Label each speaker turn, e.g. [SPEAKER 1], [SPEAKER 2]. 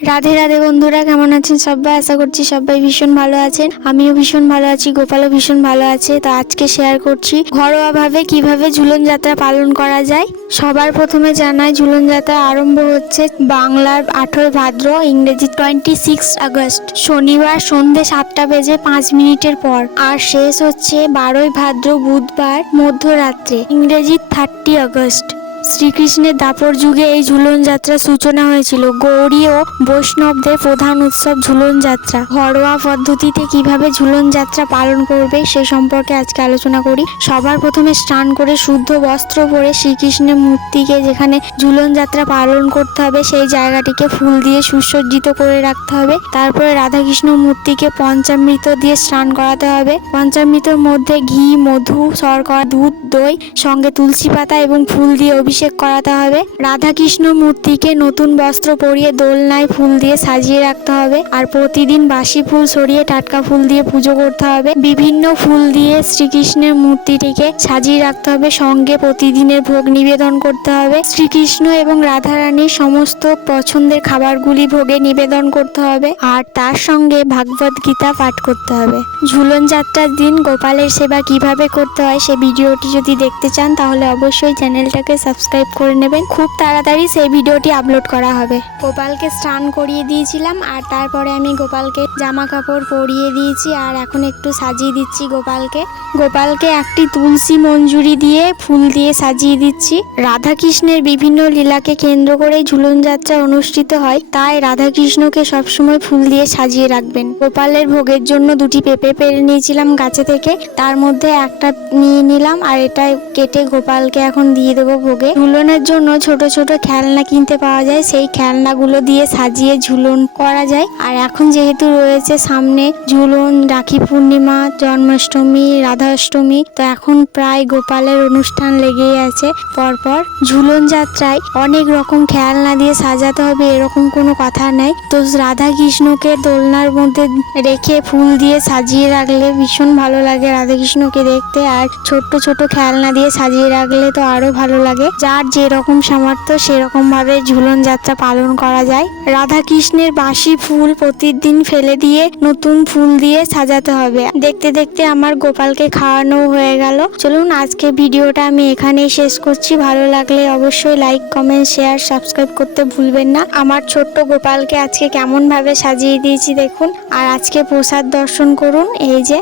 [SPEAKER 1] রাধে রাধে বন্ধুরা, কেমন আছেন সবাই? আশা করছি সবাই ভীষণ ভালো আছেন। আমিও ভীষণ ভালো আছি, গোপালও ভীষণ ভালো আছে। তো আজকে শেয়ার করছি ঘরোয়াভাবে কীভাবে ঝুলন যাত্রা পালন করা যায়। সবার প্রথমে জানাই, ঝুলন যাত্রা আরম্ভ হচ্ছে বাংলার আঠেরো ভাদ্র, ইংরেজি টোয়েন্টি সিক্স আগস্ট। শনিবার সন্ধে সাতটা বেজে পাঁচ মিনিটের পর। আর শেষ হচ্ছে বারোই ভাদ্র বুধবার মধ্যরাত্রে, ইংরেজি থার্টি আগস্ট। শ্রীকৃষ্ণের দাপর যুগে এই ঝুলন যাত্রার সূচনা হয়েছিল। গৌরী ও বৈষ্ণবদের প্রধান উৎসব ঝুলন যাত্রা। ঘরোয়া পদ্ধতিতে কীভাবে ঝুলন যাত্রা পালন করবে সে সম্পর্কে আজকে আলোচনা করি। সবার প্রথমে স্নান করে শুদ্ধ বস্ত্র পরে শ্রীকৃষ্ণের মূর্তিকে যেখানে ঝুলন যাত্রা পালন করতে হবে, সেই জায়গাটিকে ফুল দিয়ে সুসজ্জিত করে রাখতে হবে। তারপরে রাধাকৃষ্ণ মূর্তিকে পঞ্চামৃত দিয়ে স্নান করাতে হবে। পঞ্চামৃতর মধ্যে ঘি, মধু, শর্করা, দুধ, দই, সঙ্গে তুলসী পাতা এবং ফুল দিয়ে অভিষেক করাতে হবে। রাধাকৃষ্ণ মূর্তিকে নতুন বস্ত্র পরিয়ে দোলনায় ফুল দিয়ে সাজিয়ে রাখতে হবে আর প্রতিদিন বাসি ফুল সরিয়ে টাটকা ফুল দিয়ে পুজো করতে হবে। বিভিন্ন ফুল দিয়ে শ্রীকৃষ্ণের মূর্তিটিকে সাজিয়ে রাখতে হবে। সঙ্গে প্রতিদিনের ভোগ নিবেদন করতে হবে। শ্রীকৃষ্ণ এবং রাধারানীর সমস্ত পছন্দের খাবারগুলি ভোগে নিবেদন করতে হবে আর তার সঙ্গে ভাগবত গীতা পাঠ করতে হবে। ঝুলন যাত্রার দিন গোপালের সেবা কীভাবে করতে হয় সে ভিডিওটি যদি দেখতে চান তাহলে অবশ্যই চ্যানেলটাকে সাবস্ক্রাইব করে নেবেন। খুব তাড়াতাড়ি সেই ভিডিওটি আপলোড করা হবে। গোপালকে স্নান করিয়ে দিয়েছিলাম আর তারপরে আমি গোপালকে জামা কাপড় পরিয়ে দিয়েছি আর এখন একটু সাজিয়ে দিচ্ছি গোপালকে। গোপালকে একটি তুলসী মঞ্জুরি দিয়ে ফুল দিয়ে সাজিয়ে দিচ্ছি। রাধাকৃষ্ণের বিভিন্ন লীলাকে কেন্দ্র করে ঝুলন যাত্রা অনুষ্ঠিত হয়। তাই রাধাকৃষ্ণকে সবসময় ফুল দিয়ে সাজিয়ে রাখবেন। গোপালের ভোগের জন্য দুটি পেঁপে পেরে নিয়েছিলাম গাছে থেকে। তার মধ্যে একটা নিয়ে নিলাম আর এটা কেটে গোপালকে এখন দিয়ে দেবো ভোগে। ঝুলনের জন্য ছোট ছোট খেলনা কিনতে পাওয়া যায়। সেই খেলনাগুলো দিয়ে সাজিয়ে ঝুলন করা যায়। আর এখন যেহেতু রয়েছে সামনে ঝুলন, রাখি পূর্ণিমা, জন্মাষ্টমী, রাধাষ্টমী, তো এখন প্রায় গোপালের অনুষ্ঠান লেগেই আছে। পরপর ঝুলন যাত্রায় অনেক রকম খেলনা দিয়ে সাজাতে হবে, এরকম কোনো কথা নেই। তো রাধা কৃষ্ণকে দোলনার মধ্যে রেখে ফুল দিয়ে সাজিয়ে রাখলে ভীষণ ভালো লাগে রাধা কৃষ্ণকে দেখতে। আর ছোট্ট ছোট খেলনা দিয়ে সাজিয়ে রাখলে তো আরও ভালো লাগে। যার যেরকম সামর্থ্য সেরকম ভাবে ঝুলন যাত্রা পালন করা যায়। রাধা কৃষ্ণের বাসি ফুল প্রতিদিন ফেলে দিয়ে নতুন ফুল দিয়ে সাজাতে হবে। দেখতে দেখতে আমার গোপালকে খাওয়ানো হয়ে গেল। চলুন আজকে ভিডিওটা আমি এখানেই শেষ করছি। ভালো লাগলে অবশ্যই লাইক কমেন্ট শেয়ার সাবস্ক্রাইব করতে ভুলবেন না। আমার ছোট্ট গোপালকে আজকে কেমন ভাবে সাজিয়ে দিয়েছি দেখুন। আর আজকে প্রসাদ দর্শন করুন, এই যে।